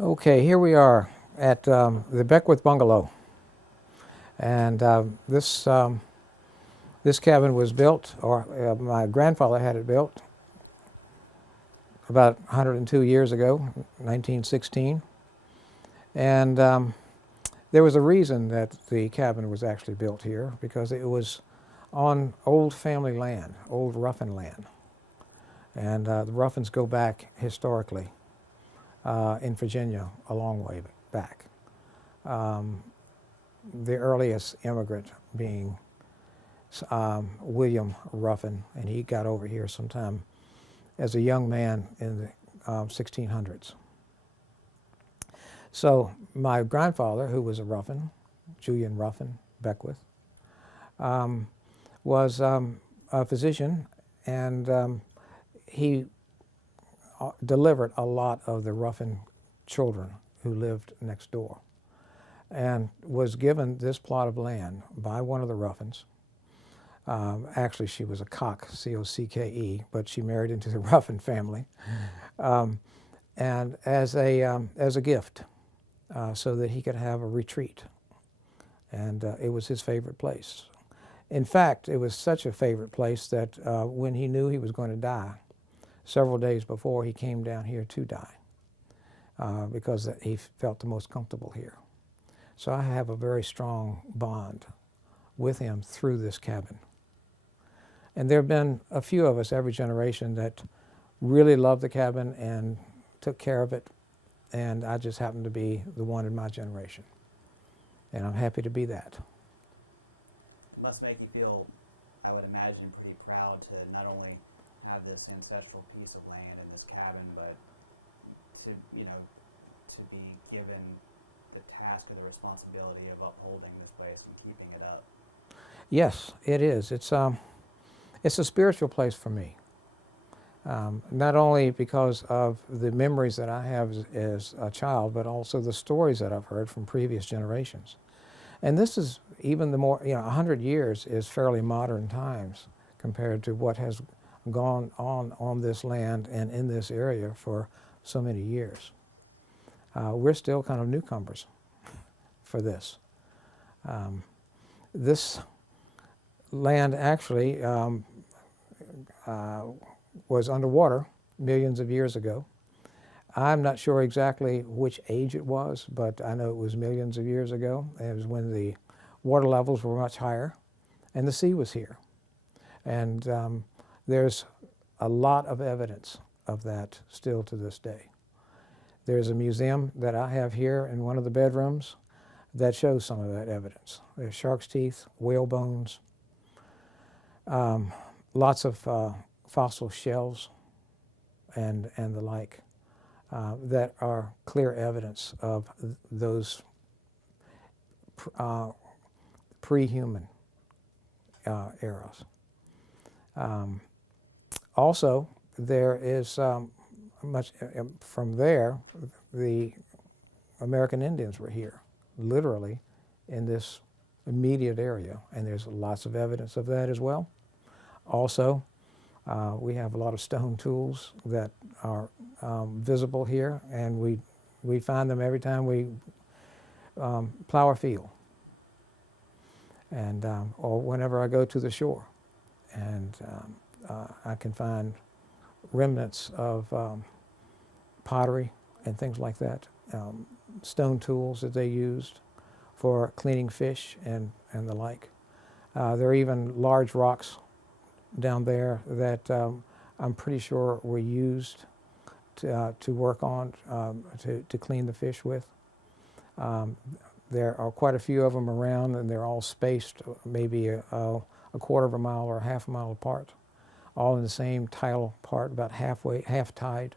Okay, here we are at the Beckwith Bungalow, and this cabin was built, or my grandfather had it built about 102 years ago, 1916, and there was a reason that the cabin was actually built here because it was on old family land, old Ruffin land, and the Ruffins go back historically in Virginia a long way back. The earliest immigrant being William Ruffin, and he got over here sometime as a young man in the 1600s. So my grandfather, who was a Ruffin, Julian Ruffin Beckwith, was a physician, and he delivered a lot of the Ruffin children who lived next door, and was given this plot of land by one of the Ruffins. Actually, she was a Cock, C-O-C-K-E, but she married into the Ruffin family, and as a gift, so that he could have a retreat, and it was his favorite place. In fact, it was such a favorite place that when he knew he was going to die, several days before, he came down here to die because he felt the most comfortable here. So I have a very strong bond with him through this cabin. And there have been a few of us every generation that really loved the cabin and took care of it, and I just happened to be the one in my generation. And I'm happy to be that. It must make you feel, I would imagine, pretty proud to not only have this ancestral piece of land in this cabin, but to, to be given the task or the responsibility of upholding this place and keeping it up. Yes, it is. It's a spiritual place for me. Not only because of the memories that I have as a child, but also the stories that I've heard from previous generations. And this is even the more, 100 years is fairly modern times compared to what has gone on this land and in this area for so many years. We're still kind of newcomers for this. This land actually was underwater millions of years ago. I'm not sure exactly which age it was, but I know it was millions of years ago. It was when the water levels were much higher and the sea was here. And there's a lot of evidence of that still to this day. There's a museum that I have here in one of the bedrooms that shows some of that evidence. There's shark's teeth, whale bones, lots of fossil shells and the like that are clear evidence of those pre-human eras. Also, there is much from there, the American Indians were here, literally, in this immediate area, and there's lots of evidence of that as well. Also, we have a lot of stone tools that are visible here, and we find them every time we plow a field, and or whenever I go to the shore, and I can find remnants of pottery and things like that, stone tools that they used for cleaning fish and the like. There are even large rocks down there that I'm pretty sure were used to work on, to clean the fish with. There are quite a few of them around, and they're all spaced maybe a quarter of a mile or a half a mile apart, all in the same tidal part, about halfway, half tide.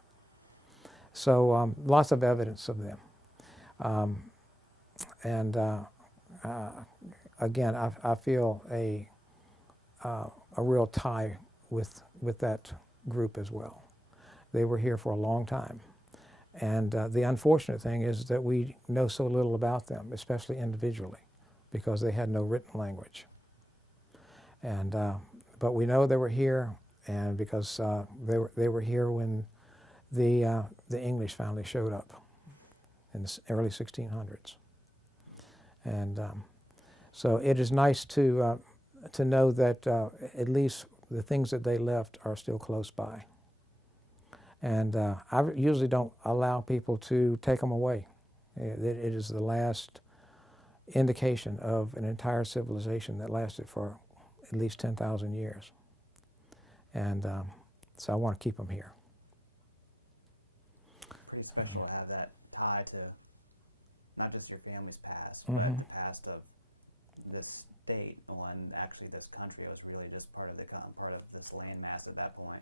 So lots of evidence of them. And again, I feel a real tie with that group as well. They were here for a long time. And the unfortunate thing is that we know so little about them, especially individually, because they had no written language. And but we know they were here, and because they were here when the English finally showed up. in the early 1600s. And so it is nice to know that at least the things that they left are still close by. And I usually don't allow people to take them away. It is the last indication of an entire civilization that lasted for at least 10,000 years. And so I want to keep them here. Pretty special to have that tie to not just your family's past, Mm-hmm. but the past of this state, when actually this country was really just part of this landmass at that point.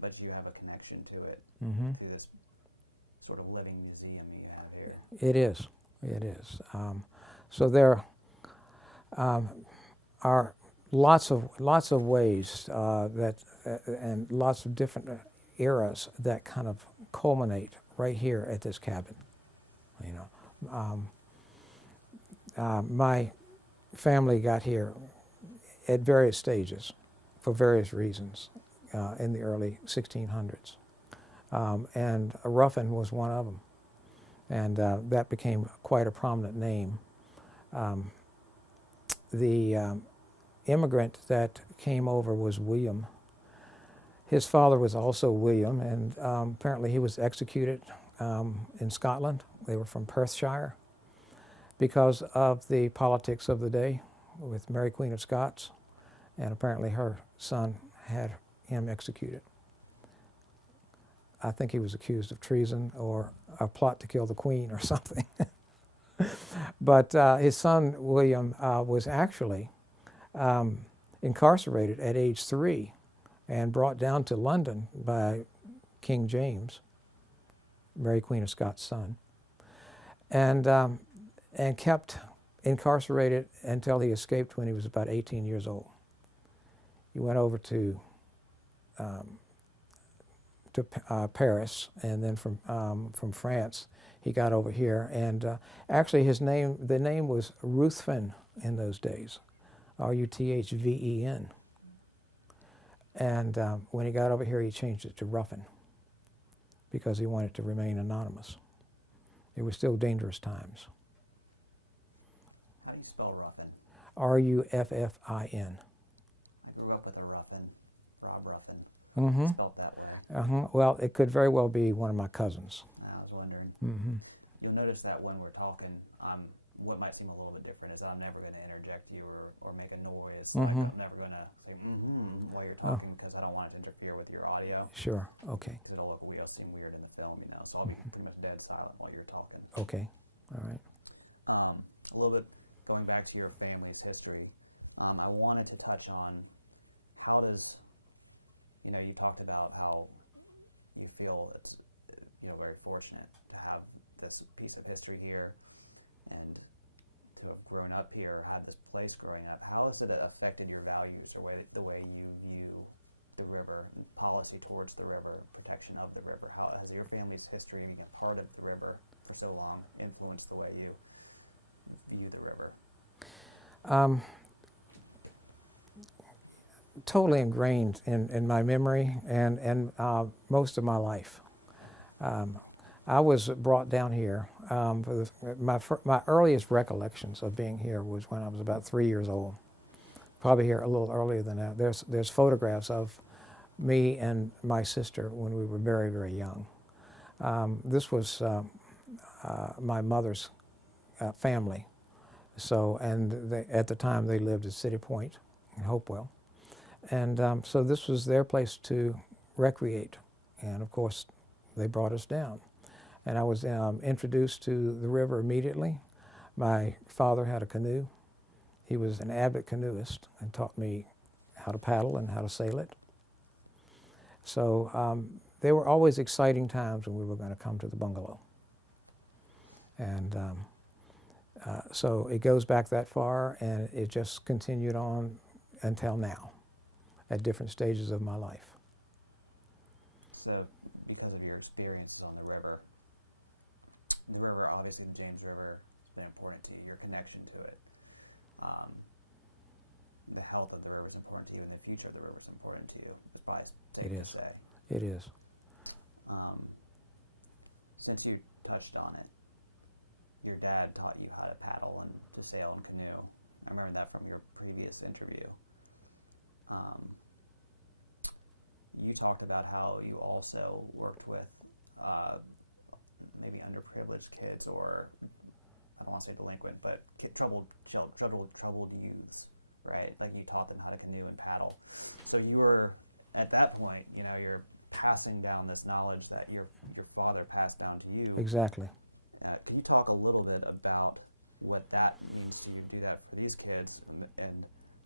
But you have a connection to it Mm-hmm. through this sort of living museum you have here. It is. It is. So there are lots of ways and lots of different eras that kind of culminate right here at this cabin. You know, my family got here at various stages for various reasons in the early 1600s, and Ruffin was one of them, and that became quite a prominent name. The immigrant that came over was William. His father was also William, and apparently he was executed in Scotland. They were from Perthshire because of the politics of the day with Mary Queen of Scots, and apparently her son had him executed. I think he was accused of treason or a plot to kill the Queen or something. But his son William was actually incarcerated at age 3 and brought down to London by King James, Mary Queen of Scots' son, and kept incarcerated until he escaped when he was about 18 years old. He went over to Paris, and then from France he got over here, and actually the name was Ruthven in those days, Ruthven. And when he got over here, he changed it to Ruffin because he wanted to remain anonymous. It was still dangerous times. How do you spell Ruffin? Ruffin. I grew up with a Ruffin, Rob Ruffin. Mm-hmm. Spelled that way. Well, it could very well be one of my cousins. I was wondering. Mm-hmm. You'll notice that when we're talking, what might seem a little bit different is I'm never going to interject you or make a noise. Mm-hmm. I'm never going to say while you're talking because I don't want it to interfere with your audio. Sure. Okay. Because it'll look weird, seem weird in the film, So I'll be pretty much dead silent while you're talking. Okay. All right. A little bit going back to your family's history, I wanted to touch on how does, you talked about how you feel it's, very fortunate to have this piece of history here and to have grown up here, had this place growing up. How has it affected your values or the way you view the river, policy towards the river, protection of the river? How has your family's history, being a part of the river for so long, influenced the way you view the river? Totally ingrained in my memory and most of my life. I was brought down here. My earliest recollections of being here was when I was about 3 years old. Probably here a little earlier than that. There's photographs of me and my sister when we were very, very young. This was my mother's family. So, and at the time they lived at City Point in Hopewell. And so this was their place to recreate. And of course, they brought us down. And I was introduced to the river immediately. My father had a canoe. He was an avid canoeist and taught me how to paddle and how to sail it. So they were always exciting times when we were going to come to the bungalow. And so it goes back that far, and it just continued on until now at different stages of my life. So because of your experiences on the river, obviously the James River has been important to you, your connection to it. The health of the river is important to you, and the future of the river is important to you. It's probably safe to say. It is. Since you touched on it, your dad taught you how to paddle and to sail and canoe. I remember that from your previous interview. You talked about how you also worked with maybe underprivileged kids, or I don't want to say delinquent, but troubled youths, right? Like you taught them how to canoe and paddle. So you were at that point, you're passing down this knowledge that your father passed down to you. Exactly. Can you talk a little bit about what that means to you, do that for these kids? And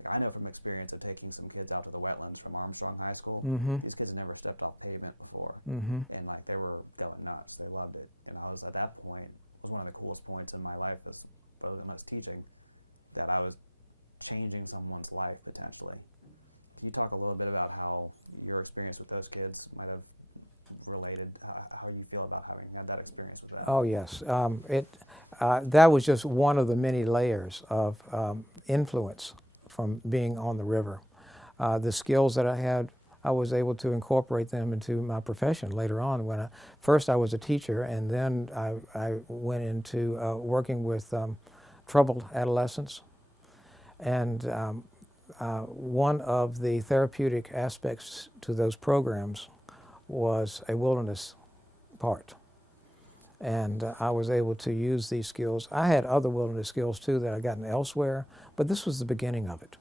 I know from experience of taking some kids out to the wetlands from Armstrong High School, these kids had never stepped off pavement before, and like they were going nuts. They loved it. And I was at that point, it was one of the coolest points in my life, was other than us teaching, that I was changing someone's life potentially. Can you talk a little bit about how your experience with those kids might have related, how you feel about having had that experience with them? Oh yes, that was just one of the many layers of influence from being on the river. The skills that I had, I was able to incorporate them into my profession later on. First I was a teacher, and then I went into working with troubled adolescents. And one of the therapeutic aspects to those programs was a wilderness part. And I was able to use these skills. I had other wilderness skills too that I gotten elsewhere, but this was the beginning of it.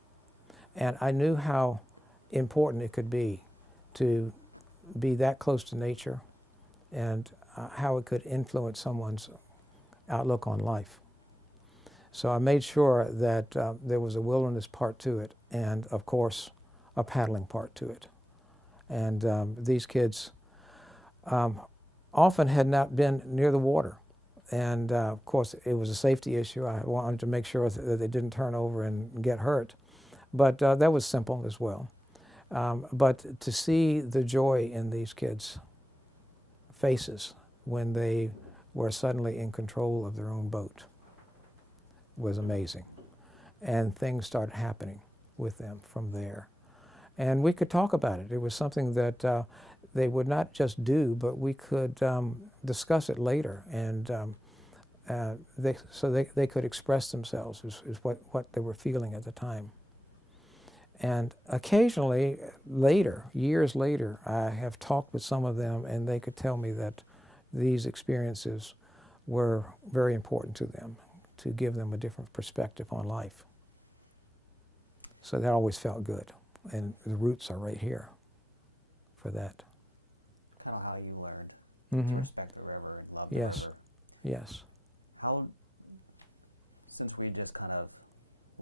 And I knew how important it could be to be that close to nature, and how it could influence someone's outlook on life. So I made sure that there was a wilderness part to it, and of course a paddling part to it. And these kids often had not been near the water. And of course it was a safety issue. I wanted to make sure that they didn't turn over and get hurt. But that was simple as well. But to see the joy in these kids' faces when they were suddenly in control of their own boat was amazing. And things started happening with them from there. And we could talk about it. It was something that they would not just do, but we could discuss it later. And so they could express themselves, is what they were feeling at the time. And occasionally, later, years later, I have talked with some of them, and they could tell me that these experiences were very important to them, to give them a different perspective on life. So that always felt good, and the roots are right here for that. Kind of how you learned to respect the river and love the river. Yes. How, since we just kind of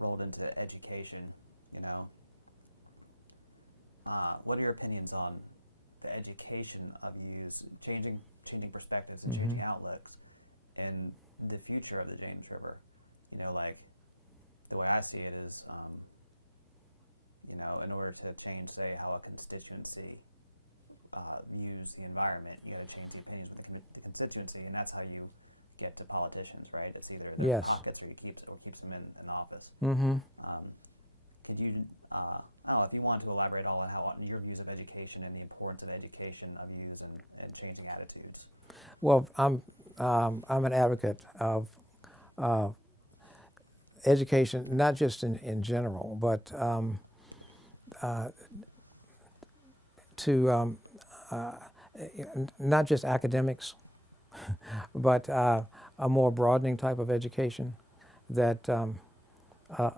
rolled into education, what are your opinions on the education of youth, changing perspectives and changing outlooks, and the future of the James River? Like the way I see it is, in order to change, say, how a constituency views the environment, you got to change the opinions of the constituency, and that's how you get to politicians, right? It's either their pockets or keeps them in office. Could you, I don't know, if you want to elaborate all on your views of education and the importance of education of youth and changing attitudes? Well, I'm an advocate of education, not just in general, but to not just academics, but a more broadening type of education that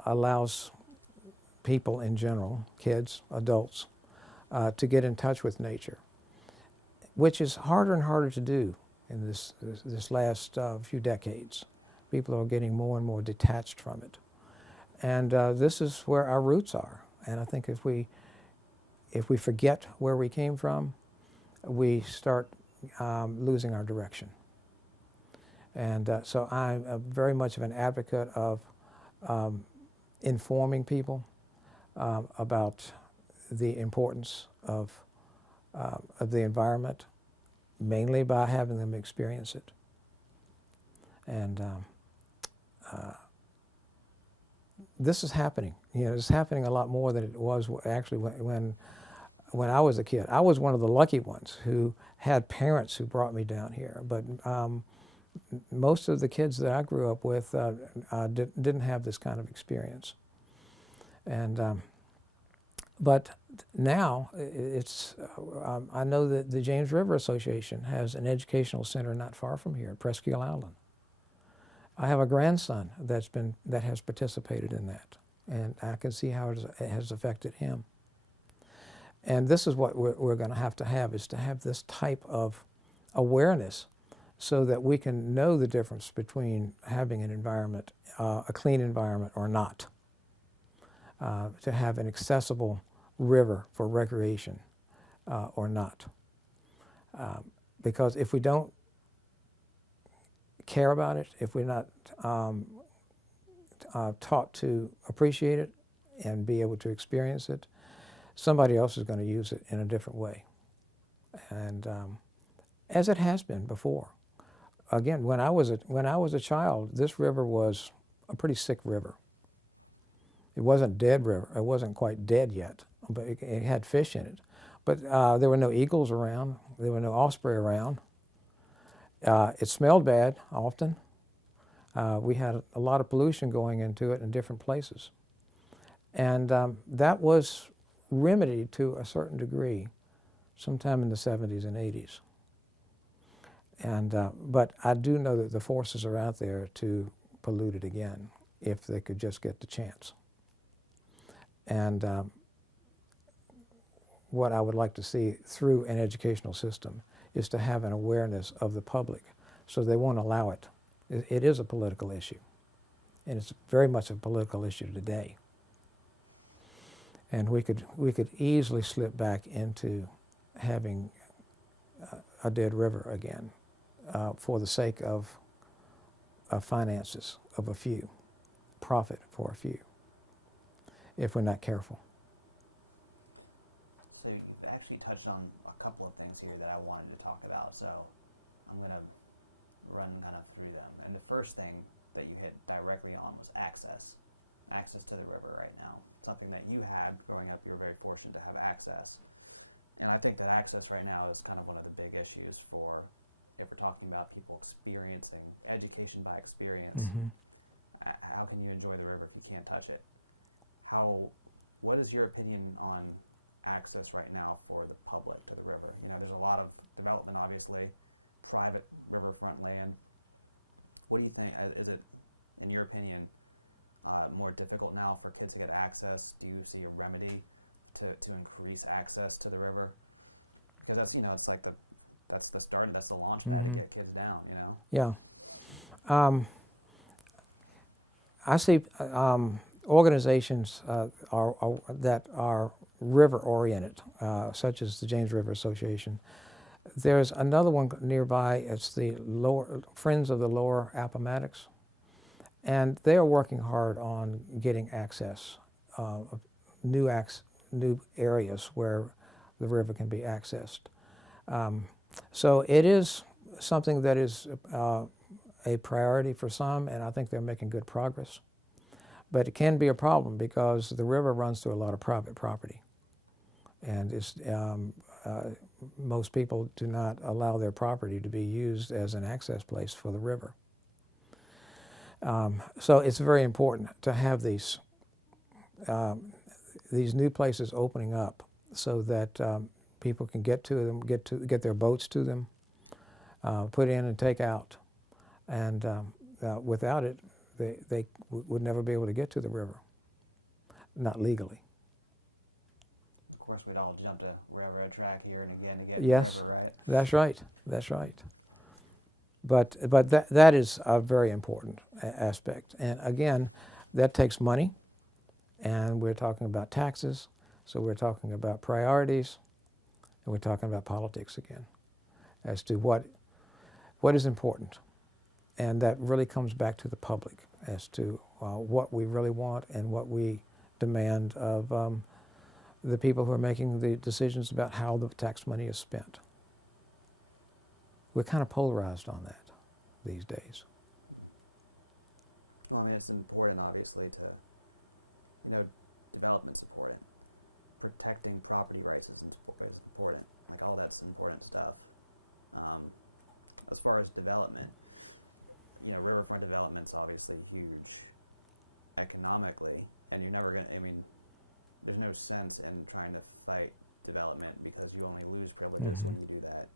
allows people in general, kids, adults, to get in touch with nature, which is harder and harder to do in this last few decades. People are getting more and more detached from it. And this is where our roots are. And I think if we forget where we came from, we start losing our direction. And so I'm very much of an advocate of informing people about the importance of the environment, mainly by having them experience it. And this is happening. It's happening a lot more than it was actually when I was a kid. I was one of the lucky ones who had parents who brought me down here. But most of the kids that I grew up with didn't have this kind of experience. And but now I know that the James River Association has an educational center not far from here, Presque Isle. I have a grandson that has participated in that, and I can see how it has affected him. And this is what we're going to have is to have this type of awareness, so that we can know the difference between having an environment, a clean environment, or not. To have an accessible river for recreation or not. Because if we don't care about it, if we're not taught to appreciate it and be able to experience it, somebody else is going to use it in a different way. And as it has been before. Again, when I was a child, this river was a pretty sick river. It wasn't dead river. It wasn't quite dead yet, but it had fish in it. But there were no eagles around. There were no osprey around. It smelled bad often. We had a lot of pollution going into it in different places. And that was remedied to a certain degree sometime in the 70s and 80s. And, but I do know that the forces are out there to pollute it again if they could just get the chance. And what I would like to see through an educational system is to have an awareness of the public so they won't allow it. It is a political issue, and it's very much a political issue today. And we could easily slip back into having a dead river again for the sake of finances of a few, profit for a few, if we're not careful. So you've actually touched on a couple of things here that I wanted to talk about, so I'm going to run kind of through them. And the first thing that you hit directly on was access to the river right now. Something that you had growing up, you were very fortunate to have access. And I think that access right now is kind of one of the big issues for, if we're talking about people experiencing education by experience. Mm-hmm. How can you enjoy the river if you can't touch it? What is your opinion on access right now for the public to the river? You know, there's a lot of development, obviously, private riverfront land. What do you think? Is it, in your opinion, more difficult now for kids to get access? Do you see a remedy to increase access to the river? Because that's, you know, it's like that's the start, that's the launch pad to get kids down, you know? Yeah. I see organizations that are river-oriented, such as the James River Association. There's another one nearby. It's the Friends of the Lower Appomattox, and they are working hard on getting access, new areas where the river can be accessed. So it is something that is a priority for some, and I think they're making good progress. But it can be a problem because the river runs through a lot of private property, and most people do not allow their property to be used as an access place for the river. So it's very important to have these new places opening up so that people can get to them, get their boats to them, put in and take out, and without it, they would never be able to get to the river, not legally. Of course, we'd all jump to railroad track here and again to get Yes, to the river, right? that's right. That's right. But that is a very important aspect, and again, that takes money, and we're talking about taxes, so we're talking about priorities, and we're talking about politics again, as to what is important. And that really comes back to the public as to what we really want and what we demand of the people who are making the decisions about how the tax money is spent. We're kind of polarized on that these days. Well, I mean, it's important, obviously, to, you know, development's important. Protecting property rights is important. Like, all that's important stuff. As far as development, you know, riverfront development's obviously huge economically, and you're never gonna. I mean, there's no sense in trying to fight development because you only lose privileges when you do that.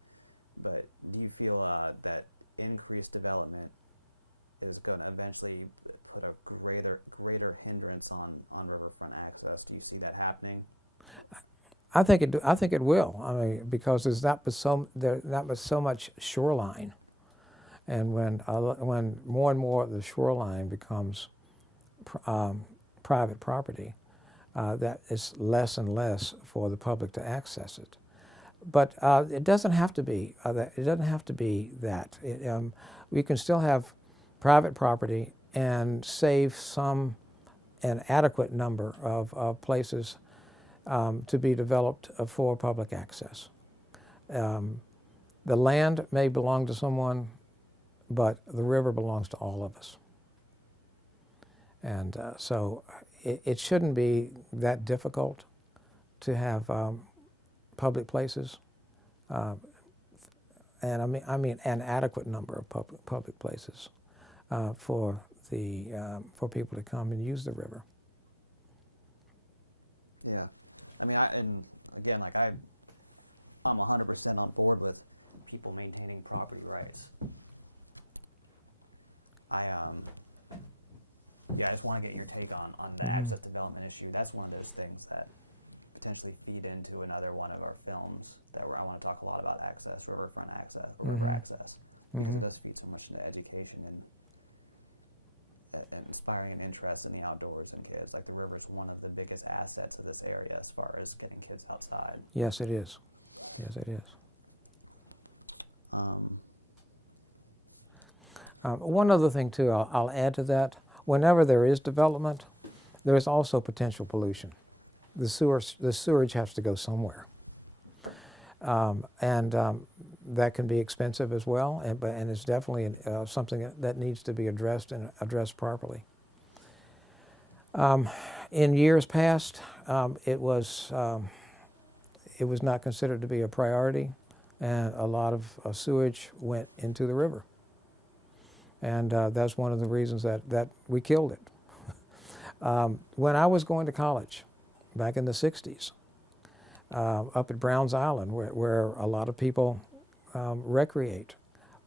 But do you feel that increased development is going to eventually put a greater hindrance on riverfront access? Do you see that happening? I think it. I think it will. I mean, because there's not but so much shoreline, and when more and more of the shoreline becomes private property, that is less and less for the public to access it. But it doesn't have to be that. It doesn't have to be that. We can still have private property and save an adequate number of places to be developed for public access. The land may belong to someone, but the river belongs to all of us. And so it shouldn't be that difficult to have public places, and I mean an adequate number of public places for people to come and use the river. Yeah, I mean, and again, like I'm 100% on board with people maintaining property rights. Yeah, I just want to get your take on the access development issue. That's one of those things that potentially feed into another one of our films where I want to talk a lot about access, river access, because it does feed so much into education and inspiring an interest in the outdoors in kids. Like the river's one of the biggest assets of this area as far as getting kids outside. Yes, it is. Yes, it is. One other thing too, I'll add to that. Whenever there is development, there is also potential pollution. The sewage has to go somewhere, and that can be expensive as well. And it's definitely something that needs to be addressed and addressed properly. In years past, it was not considered to be a priority, and a lot of sewage went into the river. And that's one of the reasons that we killed it. When I was going to college, back in the 60s, up at Browns Island, where a lot of people recreate,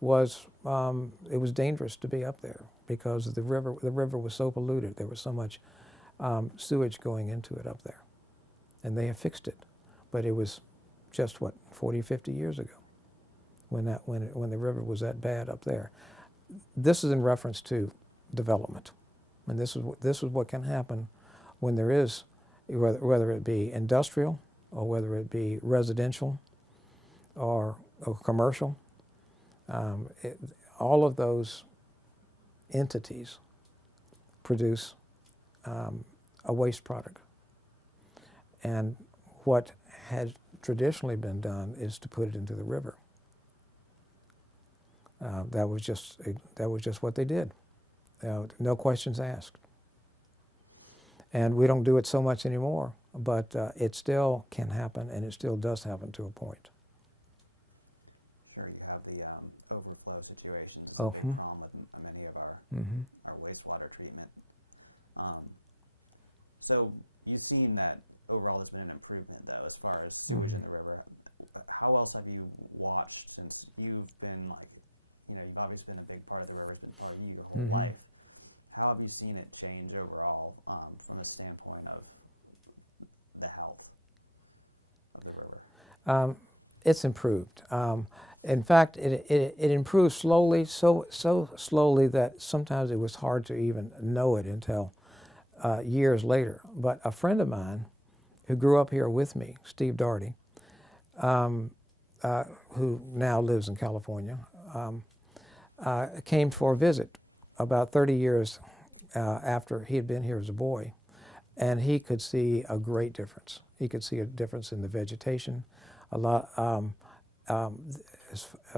it was dangerous to be up there because the river was so polluted. There was so much sewage going into it up there. And they have fixed it. But it was just, 40, 50 years ago when the river was that bad up there. This is in reference to development. And this is what can happen when there is, whether it be industrial or whether it be residential or commercial. All of those entities produce a waste product. And what has traditionally been done is to put it into the river. That was just what they did. No questions asked. And we don't do it so much anymore, but it still can happen, and it still does happen to a point. Sure, you have the overflow situations. Oh, It's a big problem with many of our wastewater treatment. So you've seen that overall there's been an improvement, though, as far as sewage in the river. How else have you watched, since you've been you've obviously been a big part of the river, it's been part of you your whole life. How have you seen it change overall from the standpoint of the health of the river? It's improved. In fact, it improved slowly, so slowly that sometimes it was hard to even know it until years later. But a friend of mine who grew up here with me, Steve Daugherty, who now lives in California, came for a visit about 30 years after he had been here as a boy, and he could see a great difference. He could see a difference in the vegetation, a lot.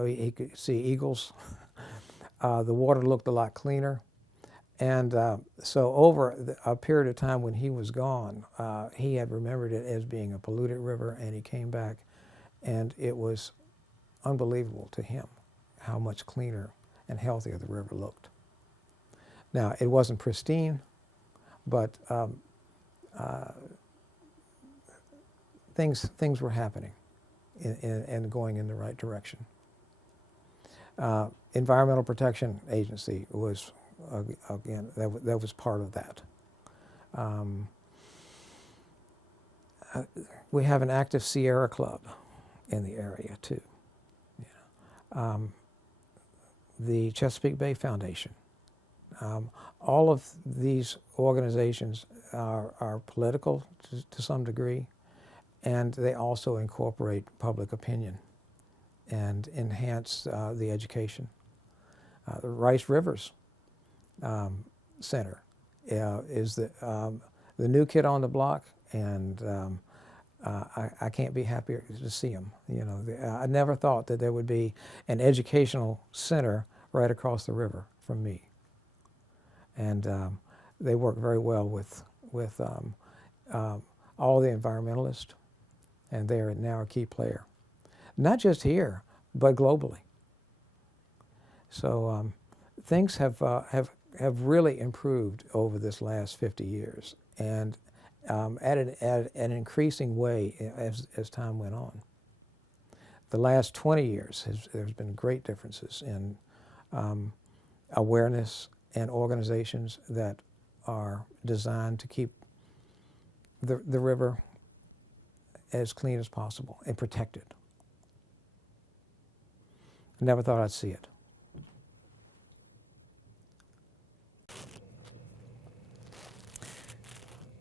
He could see eagles. The water looked a lot cleaner, and so over a period of time when he was gone, he had remembered it as being a polluted river, and he came back, and it was unbelievable to him how much cleaner and healthier the river looked. Now, it wasn't pristine, but things were happening and going in the right direction. Environmental Protection Agency was, again, that was part of that. We have an active Sierra Club in the area too. The Chesapeake Bay Foundation. All of these organizations are political to some degree, and they also incorporate public opinion and enhance the education. The Rice Rivers Center is the new kid on the block, and I can't be happier to see them. You know, I never thought that there would be an educational center right across the river from me, and they work very well with all the environmentalists, and they are now a key player, not just here but globally. So things have really improved over this last 50 years, and at an increasing way as time went on. The last 20 years, there's been great differences in awareness and organizations that are designed to keep the river as clean as possible and protect it. I never thought I'd see it.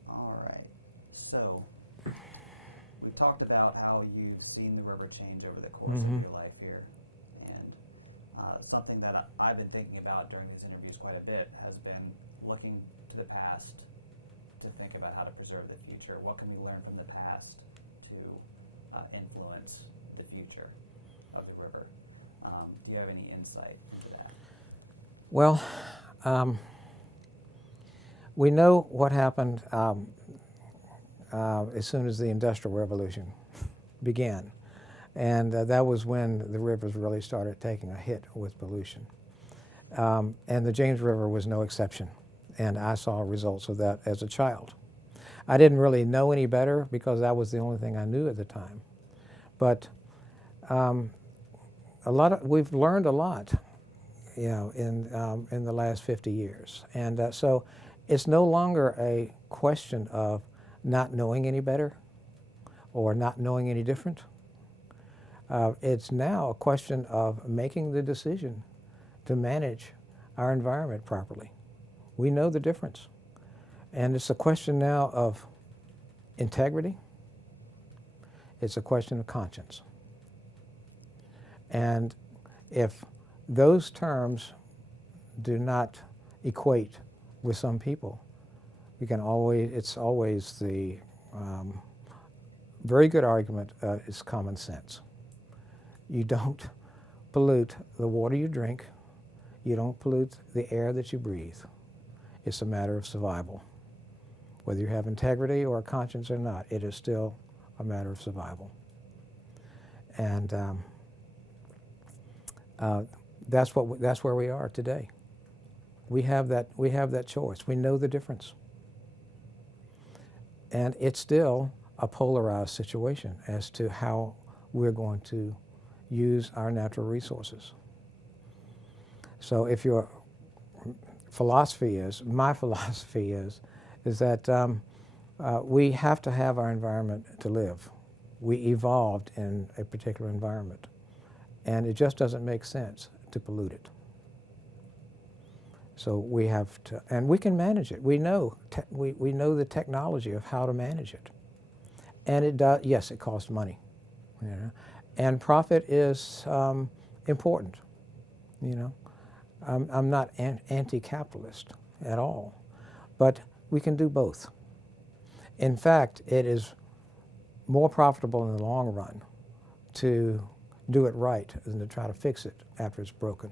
All right. So we talked about how you've seen the river change over the course of your life here, and something that I've been thinking about during these interviews quite a bit has been looking to the past to think about how to preserve the future. What can we learn from the past to influence the future of the river? Do you have any insight into that? Well, we know what happened as soon as the Industrial Revolution began. And that was when the rivers really started taking a hit with pollution. And the James River was no exception. And I saw results of that as a child. I didn't really know any better because that was the only thing I knew at the time. But we've learned a lot, you know, in the last 50 years. And so it's no longer a question of not knowing any better or not knowing any different. It's now a question of making the decision to manage our environment properly. We know the difference. And it's a question now of integrity. It's a question of conscience. And if those terms do not equate with some people, it's always the very good argument is common sense. You don't pollute the water you drink. You don't pollute the air that you breathe. It's a matter of survival. Whether you have integrity or a conscience or not, it is still a matter of survival. And that's where we are today. We have that choice. We know the difference. And it's still a polarized situation as to how we're going to use our natural resources. So if your philosophy is, my philosophy is that we have to have our environment to live. We evolved in a particular environment, and it just doesn't make sense to pollute it. So we have to, and we can manage it. We know we know the technology of how to manage it, and it does. Yes, it costs money, you know, and profit is important. You know, I'm not anti-capitalist at all, but we can do both. In fact, it is more profitable in the long run to do it right than to try to fix it after it's broken.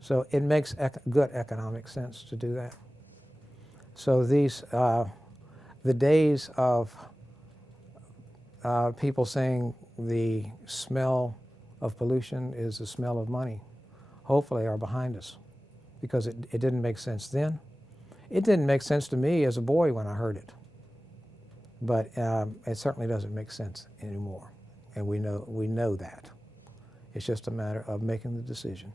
So it makes good economic sense to do that. So these, the days of people saying the smell of pollution is the smell of money, hopefully are behind us, because it didn't make sense then. It didn't make sense to me as a boy when I heard it, but it certainly doesn't make sense anymore, and we know that. It's just a matter of making the decision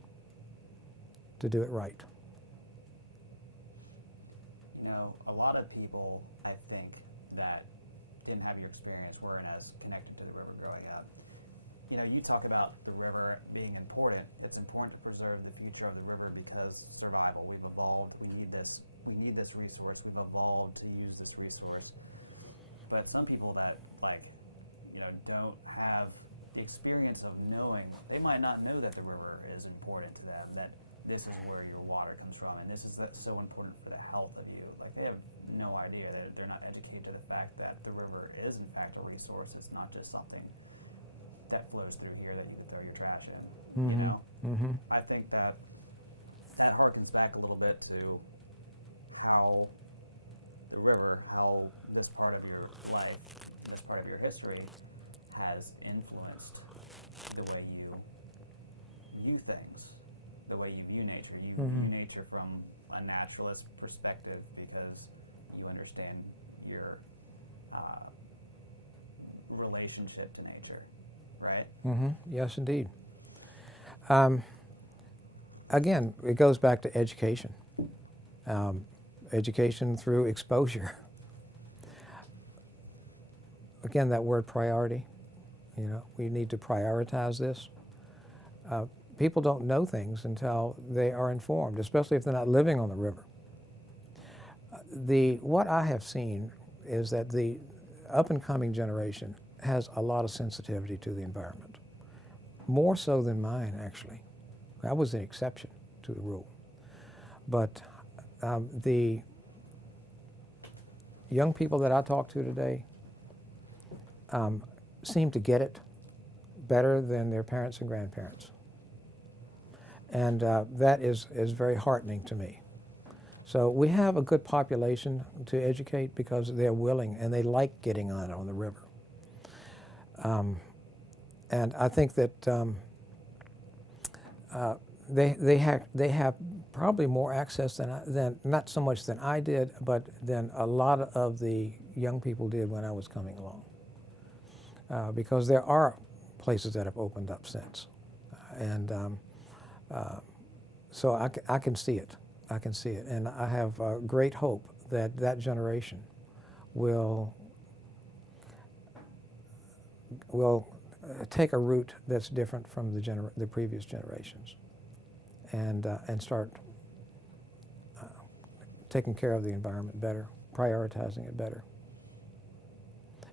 to do it right. You know, a lot of people, I think, that didn't have your experience weren't as connected to the river growing up. You know, you talk about the river being important. It's important to preserve the future of the river because survival. We've evolved. We need this resource. We've evolved to use this resource. But some people that, like, you know, don't have the experience of knowing, they might not know that the river is important to them, that this is where your water comes from, and this is so important for the health of you. Like, they have no idea. They're not educated to the fact that the river is, in fact, a resource. It's not just something that flows through here that you can throw your trash in. Mm-hmm. You know? Mm-hmm. I think that kind of harkens back a little bit to how the river, how this part of your life, this part of your history has influenced the way you view things, the way you view nature. You Mm-hmm. view nature from a naturalist perspective because you understand your relationship to nature, right? Mm-hmm. Yes, indeed. Again, it goes back to education. Education through exposure. Again, that word priority. You know, we need to prioritize this. People don't know things until they are informed, especially if they're not living on the river. What I have seen is that the up-and-coming generation has a lot of sensitivity to the environment, more so than mine, actually. I was an exception to the rule. But the young people that I talk to today seem to get it better than their parents and grandparents. And that is very heartening to me. So we have a good population to educate because they're willing and they like getting on the river. And I think that they have probably more access than not so much than I did, but than a lot of the young people did when I was coming along. Because there are places that have opened up since, and so I can see it. I can see it, and I have great hope that that generation will take a route that's different from the previous generations, and start taking care of the environment better, prioritizing it better.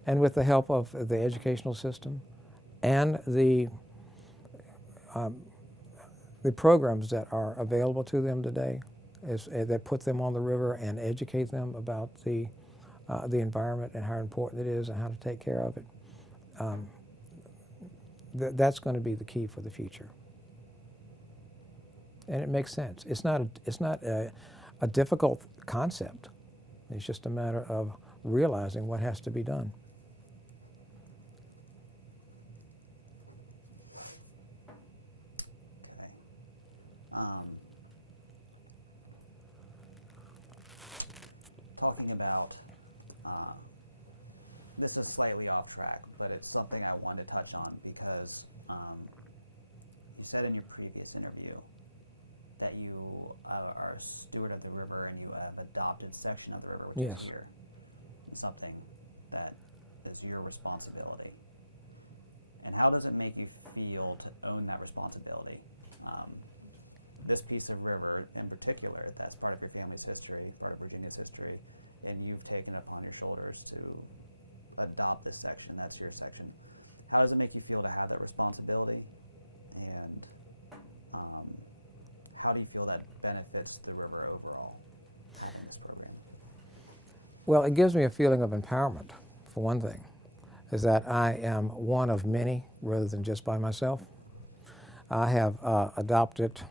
And with the help of the educational system and the programs that are available to them today, that put them on the river and educate them about the environment and how important it is and how to take care of it, that's going to be the key for the future. And it makes sense. It's not a difficult concept. It's just a matter of realizing what has to be done. Talking about, this is slightly off track, but it's something I wanted to touch on because you said in your previous interview that you are a steward of the river and you have adopted section of the river with Yes. you here. It's something that is your responsibility. And how does it make you feel to own that responsibility? This piece of river in particular, that's part of your family's history, part of Virginia's history, and you've taken it upon your shoulders to adopt this section, that's your section. How does it make you feel to have that responsibility? And how do you feel that benefits the river overall in this program? Well, it gives me a feeling of empowerment, for one thing, is that I am one of many rather than just by myself. I have adopted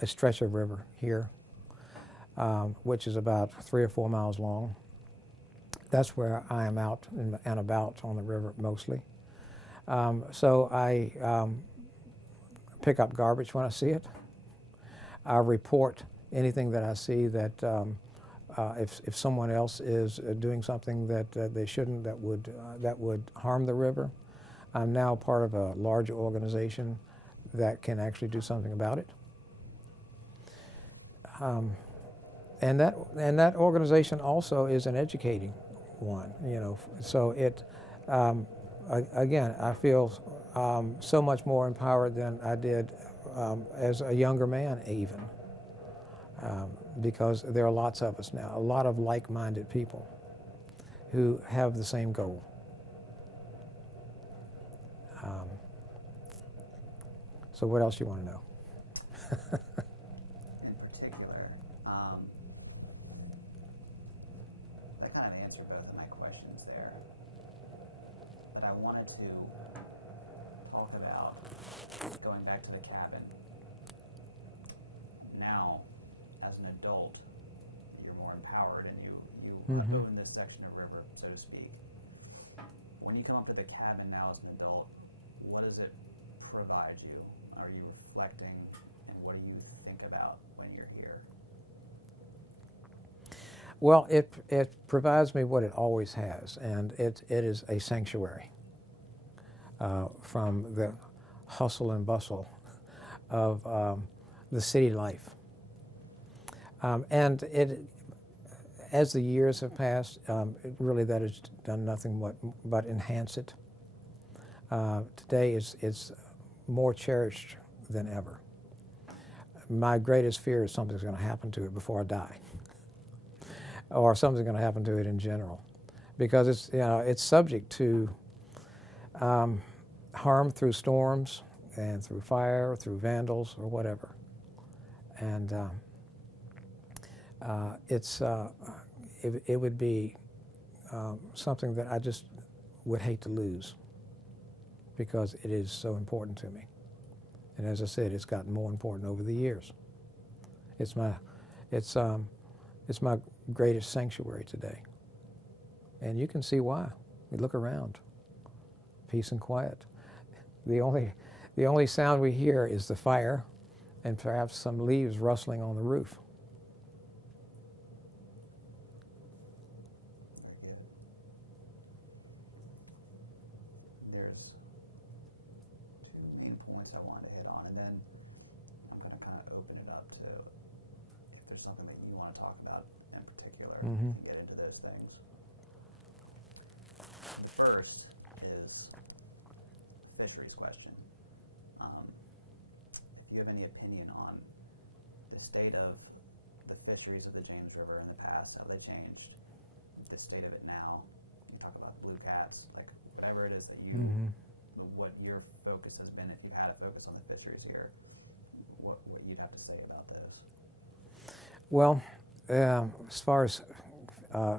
a stretch of river here, which is about 3 or 4 miles long. That's where I am out and about on the river mostly. So I pick up garbage when I see it. I report anything that I see that if someone else is doing something that they shouldn't, that would harm the river, I'm now part of a larger organization that can actually do something about it. And that organization also is an educating one, you know. So it, again, I feel so much more empowered than I did as a younger man, even, because there are lots of us now, a lot of like-minded people who have the same goal. So what else you want to know? In particular, that kind of answered both of my questions there. But I wanted to talk about going back to the cabin. Now, as an adult, you're more empowered and you have owned this section of river, so to speak. When you come up to the cabin now as an adult, what does it provide you? Are you reflecting, and what do you think about when you're here? Well, it provides me what it always has, and it is a sanctuary from the hustle and bustle of the city life. And as the years have passed, really that has done nothing but enhance it. Today it's more cherished than ever. My greatest fear is something's going to happen to it before I die, or something's going to happen to it in general, because it's subject to harm through storms and through fire, through vandals, or whatever. And it would be something that I just would hate to lose, because it is so important to me. And as I said, it's gotten more important over the years. It's my greatest sanctuary today. And you can see why. You look around. Peace and quiet. The only sound we hear is the fire and perhaps some leaves rustling on the roof. There's two main points I wanted to hit on, and then I'm going to kind of open it up to if there's something that you want to talk about in particular, and get into those things. The first is fisheries question. If you have any opinion on the state of the fisheries of the James River in the past, how they changed, the state of it now. You talk about blue cats, like whatever it is that you, what your focus has been, if you had a focus on the fisheries here, what you'd have to say about those. Well, as far as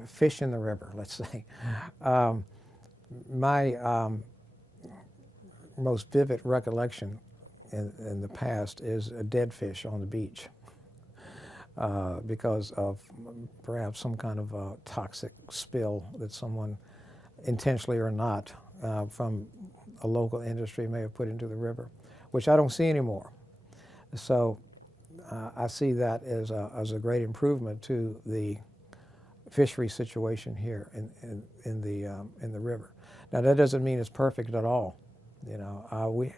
fish in the river, let's say, my most vivid recollection in the past is a dead fish on the beach because of perhaps some kind of toxic spill that someone, intentionally or not, from a local industry may have put into the river, which I don't see anymore. So I see that as a great improvement to the fishery situation here in the river. Now that doesn't mean it's perfect at all. You know,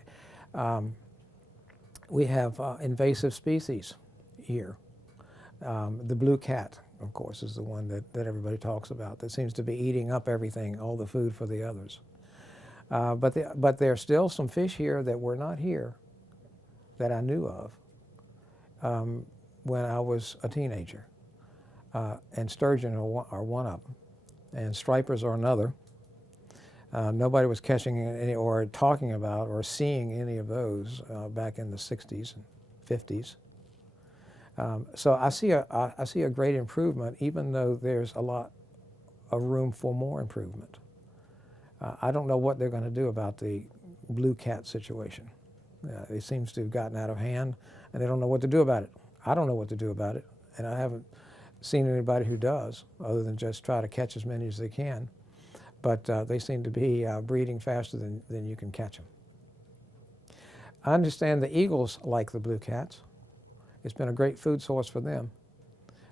we have invasive species here. The blue cat, of course, is the one that everybody talks about, that seems to be eating up everything, all the food for the others. But there are still some fish here that were not here that I knew of when I was a teenager. And sturgeon are one of them, and stripers are another. Nobody was catching any or talking about or seeing any of those back in the 60s and 50s. So I see a great improvement, even though there's a lot of room for more improvement. I don't know what they're going to do about the blue cat situation. It seems to have gotten out of hand, and they don't know what to do about it. I don't know what to do about it, and I haven't seen anybody who does, other than just try to catch as many as they can. But they seem to be breeding faster than you can catch them. I understand the eagles like the blue cats, It's been a great food source for them.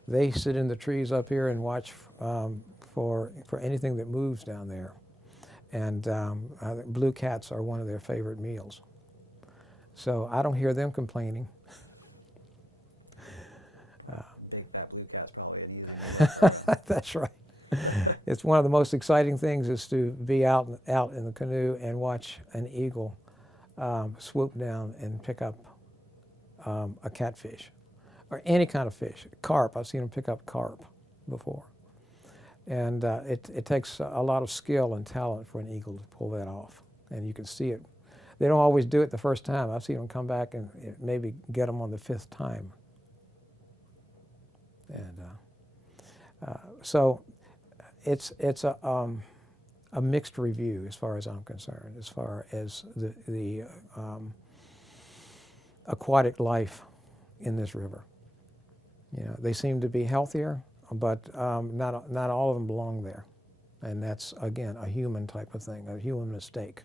They sit in the trees up here and watch for anything that moves down there. And blue cats are one of their favorite meals. So I don't hear them complaining. Big fat blue cat's probably an easy. That's right. It's one of the most exciting things is to be out in the canoe and watch an eagle swoop down and pick up a catfish or any kind of fish. Carp, I've seen them pick up carp before. And it takes a lot of skill and talent for an eagle to pull that off. And you can see it. They don't always do it the first time. I've seen them come back and maybe get them on the 5th time. And so it's a mixed review as far as I'm concerned, as far as the aquatic life in this river. You know, they seem to be healthier, but not all of them belong there. And that's, again, a human type of thing, a human mistake.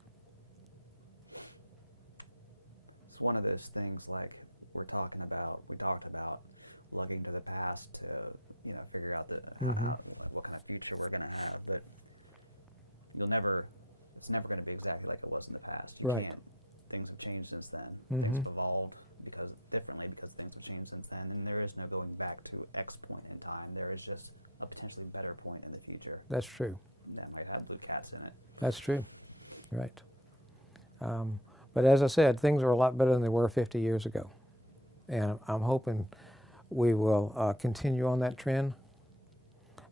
It's one of those things like we talked about lugging to the past to, you know, figure out what kind of future we're going to have. But it's never going to be exactly like it was in the past. Right. Things have changed since then. Mm-hmm. Things have evolved differently because things have changed since then. I mean, there is no going back to X point in time. There is just a potentially better point in the future. That's true. That might have blue cats in it. That's true. Right. But as I said, things are a lot better than they were 50 years ago. And I'm hoping we will continue on that trend.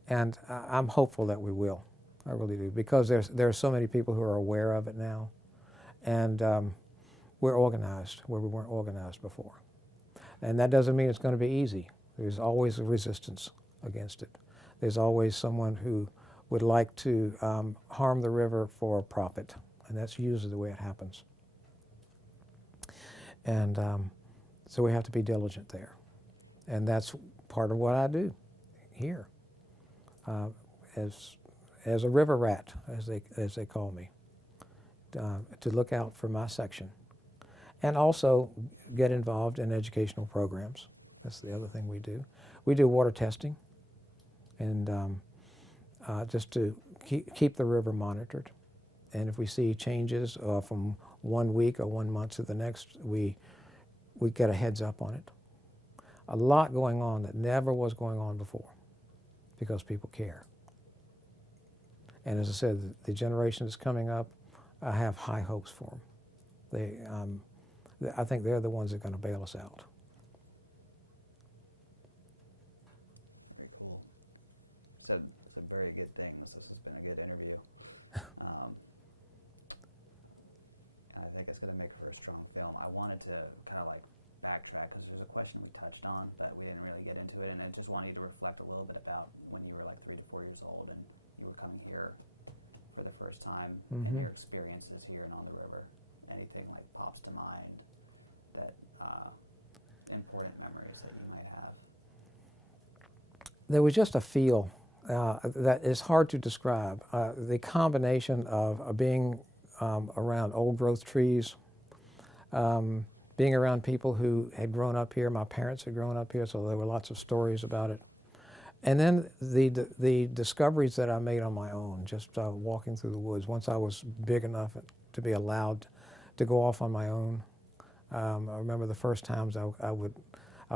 And I'm hopeful that we will. I really do. Because there are so many people who are aware of it now. And we're organized where we weren't organized before. And that doesn't mean it's going to be easy. There's always a resistance against it. There's always someone who would like to harm the river for profit. And that's usually the way it happens. And so we have to be diligent there. And that's part of what I do here as a river rat, as they call me, to look out for my section. And also get involved in educational programs. That's the other thing we do. We do water testing, and just to keep the river monitored. And if we see changes from 1 week or 1 month to the next, we get a heads up on it. A lot going on that never was going on before because people care. And as I said, the generation that's coming up, I have high hopes for them. I think they're the ones that are going to bail us out. Very cool. It's a very good thing. This has been a good interview. I think it's going to make for a strong film. I wanted to kind of like backtrack because there's a question we touched on, but we didn't really get into it, and I just wanted you to reflect a little bit about when you were like 3 to 4 years old and you were coming here for the first time, and your experiences here and on the river. Anything like pops to mind that important memories that you might have? There was just a feel that is hard to describe. The combination of being around old growth trees, being around people who had grown up here. My parents had grown up here, so there were lots of stories about it. And then the discoveries that I made on my own, just walking through the woods. Once I was big enough to be allowed to go off on my own. I remember the first times I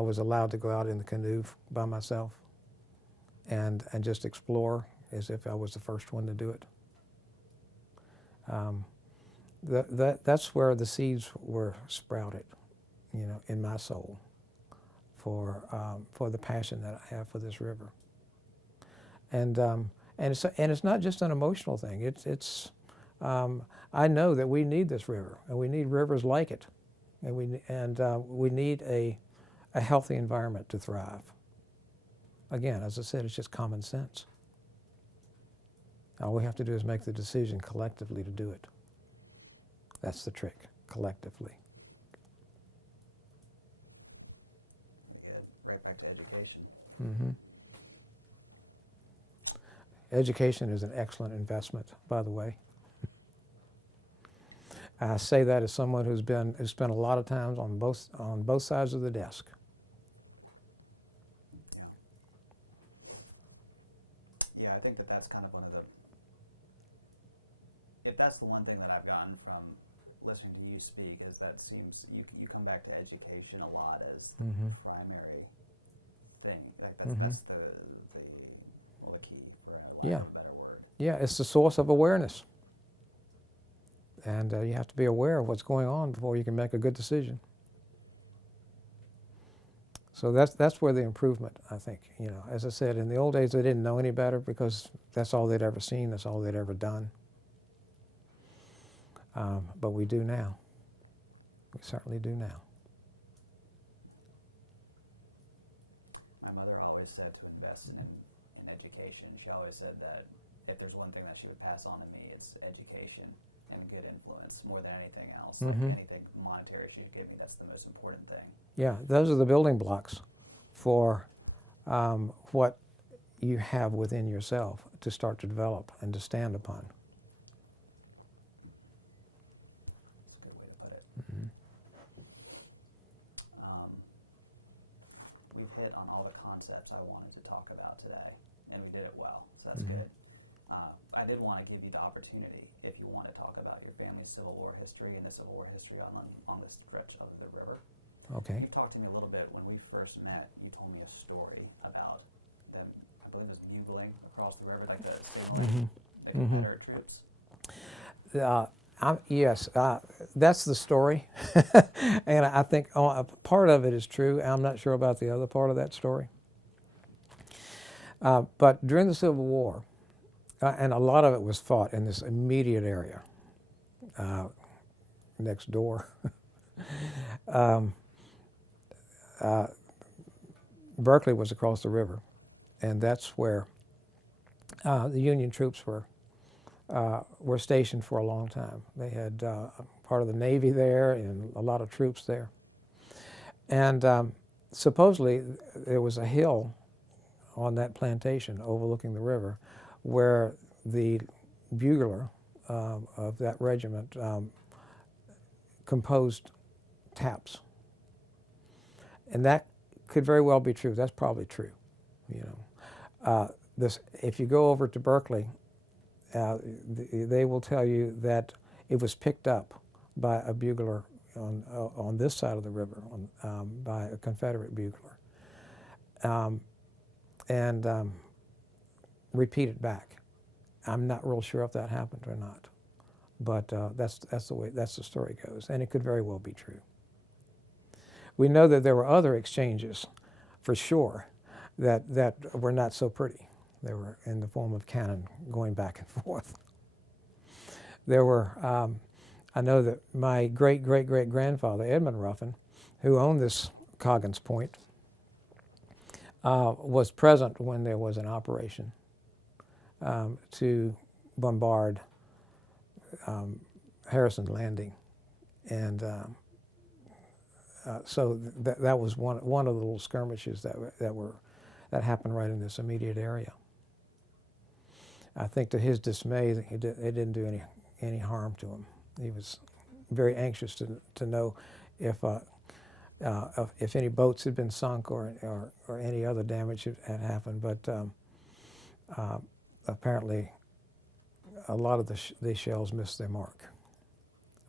was allowed to go out in the canoe by myself and just explore as if I was the first one to do it. That's where the seeds were sprouted, you know, in my soul for the passion that I have for this river. And it's not just an emotional thing. I know that we need this river, and we need rivers like it, and we need a healthy environment to thrive. Again, as I said, it's just common sense. All we have to do is make the decision collectively to do it. That's the trick, collectively. Good. Right back to education. Mm-hmm. Education is an excellent investment, by the way. I say that as someone who's spent a lot of times on both sides of the desk, Yeah, I think that that's kind of one of the, if that's the one thing that I've gotten from listening to you speak, is that seems you come back to education a lot as Mm-hmm. the primary thing. Like Mm-hmm. that's the well, the key, for a lack Yeah. of a better word. Yeah, it's the source of awareness. And you have to be aware of what's going on before you can make a good decision. So that's where the improvement, I think. You know, as I said, in the old days they didn't know any better because that's all they'd ever seen, that's all they'd ever done. But we do now. We certainly do now. My mother always said to invest in education. She always said that if there's one thing that she would pass on to me, it's education and good influence more than anything else. Mm-hmm. Anything monetary she'd give me, that's the most important thing. Yeah, those are the building blocks for what you have within yourself to start to develop and to stand upon. That's a good way to put it. Mm-hmm. We've hit on all the concepts I wanted to talk about today, and we did it well, so that's Mm-hmm. good. I did want to give you the opportunity, if you want to talk about your family's Civil War history and the Civil War history on this stretch of the river. Okay. You talked to me a little bit when we first met. You told me a story about them, I believe it was bugling across the river, like the Confederate troops. Yes, that's the story. And I think part of it is true. I'm not sure about the other part of that story. But during the Civil War, and a lot of it was fought in this immediate area next door. Berkeley was across the river, and that's where the Union troops were stationed for a long time. They had part of the Navy there and a lot of troops there. And supposedly there was a hill on that plantation overlooking the river where the bugler of that regiment composed taps. And that could very well be true. That's probably true. You know, if you go over to Berkeley, they will tell you that it was picked up by a bugler on this side of the river, by a Confederate bugler, and repeated back. I'm not real sure if that happened or not, but that's the story goes, and it could very well be true. We know that there were other exchanges, for sure, that were not so pretty. They were in the form of cannon going back and forth. There were, I know that my great-great-great-grandfather, Edmund Ruffin, who owned this Coggins Point, was present when there was an operation to bombard Harrison Landing. And so that was one of the little skirmishes that happened right in this immediate area. I think to his dismay, it didn't do any harm to him. He was very anxious to know if any boats had been sunk or any other damage had happened. But apparently, a lot of these shells missed their mark.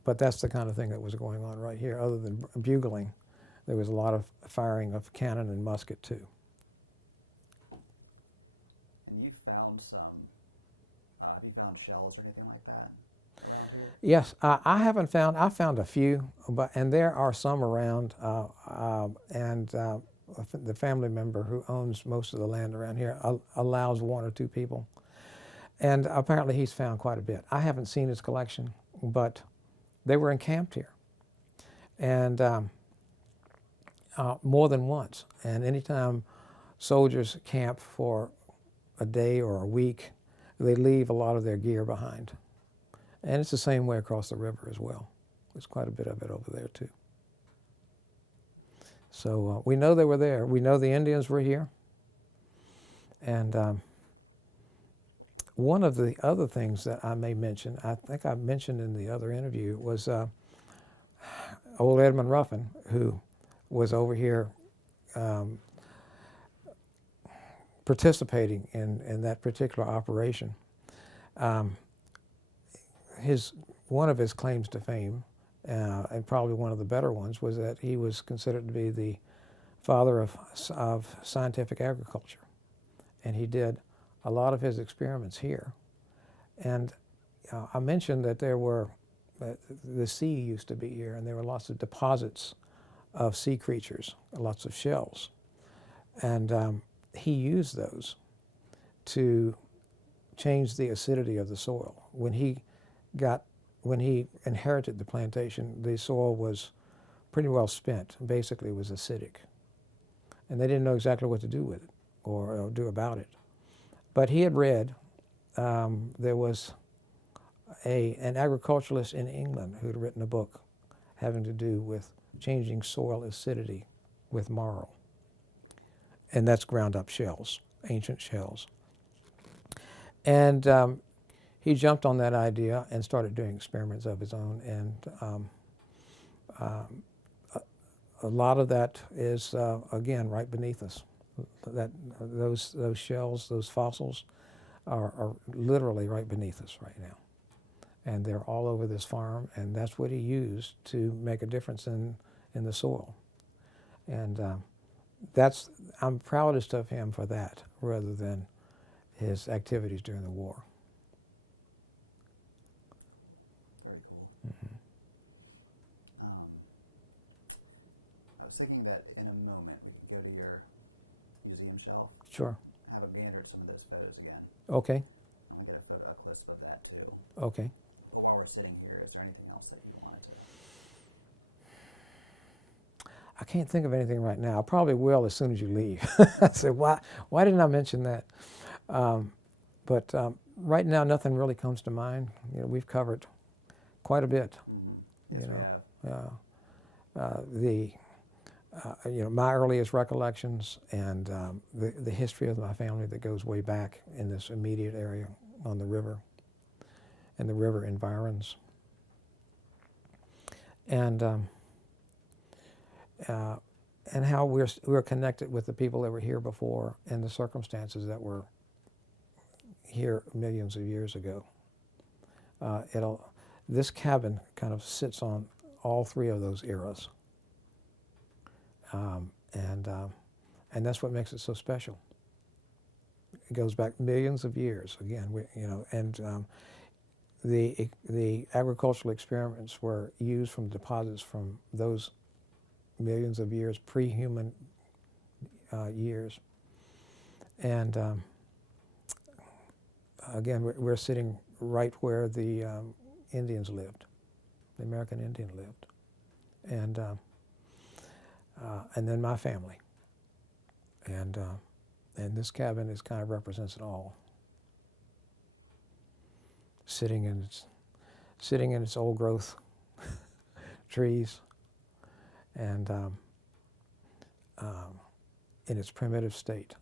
But that's the kind of thing that was going on right here. Other than bugling, there was a lot of firing of cannon and musket too. And you found have you found shells or anything like that around here? Yes, I haven't found. I found a few, and there are some around. And the family member who owns most of the land around here allows one or two people, and apparently he's found quite a bit. I haven't seen his collection, but they were encamped here, and more than once. And anytime soldiers camp for a day or a week, they leave a lot of their gear behind. And it's the same way across the river as well. There's quite a bit of it over there too. So we know they were there. We know the Indians were here. And one of the other things that I may mention, I think I mentioned in the other interview, was old Edmund participating in that particular operation. One of his claims to fame, and probably one of the better ones, was that he was considered to be the father of scientific agriculture. And he did a lot of his experiments here. And I mentioned that the sea used to be here, and there were lots of deposits of sea creatures, lots of shells. And he used those to change the acidity of the soil. When he inherited the plantation, the soil was pretty well spent. Basically, it was acidic. And they didn't know exactly what to do with it or do about it. But he had read, there was an agriculturalist in England who had written a book having to do with changing soil acidity with marl. And that's ground up shells, ancient shells. And he jumped on that idea and started doing experiments of his own. And a lot of that is, again, right beneath us. Those shells, those fossils, are literally right beneath us right now. And they're all over this farm, and that's what he used to make a difference in the soil. And I'm proudest of him for that, rather than his activities during the war. Very cool. Mm-hmm. I was thinking that in a moment we could go to your museum shelf. Sure. Have them re-enter some of those photos again. Okay. And we'll get a photo up list of that too. Okay. But while we're sitting here, is there anything else that you wanted to? I can't think of anything right now. I probably will as soon as you leave. I said, why didn't I mention that? But right now, nothing really comes to mind. You know, we've covered quite a bit. Mm-hmm. You know, my earliest recollections and the history of my family that goes way back in this immediate area on the river and the river environs. And how we're connected with the people that were here before and the circumstances that were here millions of years ago. This cabin kind of sits on all three of those eras, and that's what makes it so special. It goes back millions of years. Again, the agricultural experiments were used from deposits from those millions of years, pre-human years. And again, we're sitting right where the Indians lived, the American Indian lived, and then my family. And this cabin kind of represents it all. Sitting in its old growth trees, and in its primitive state.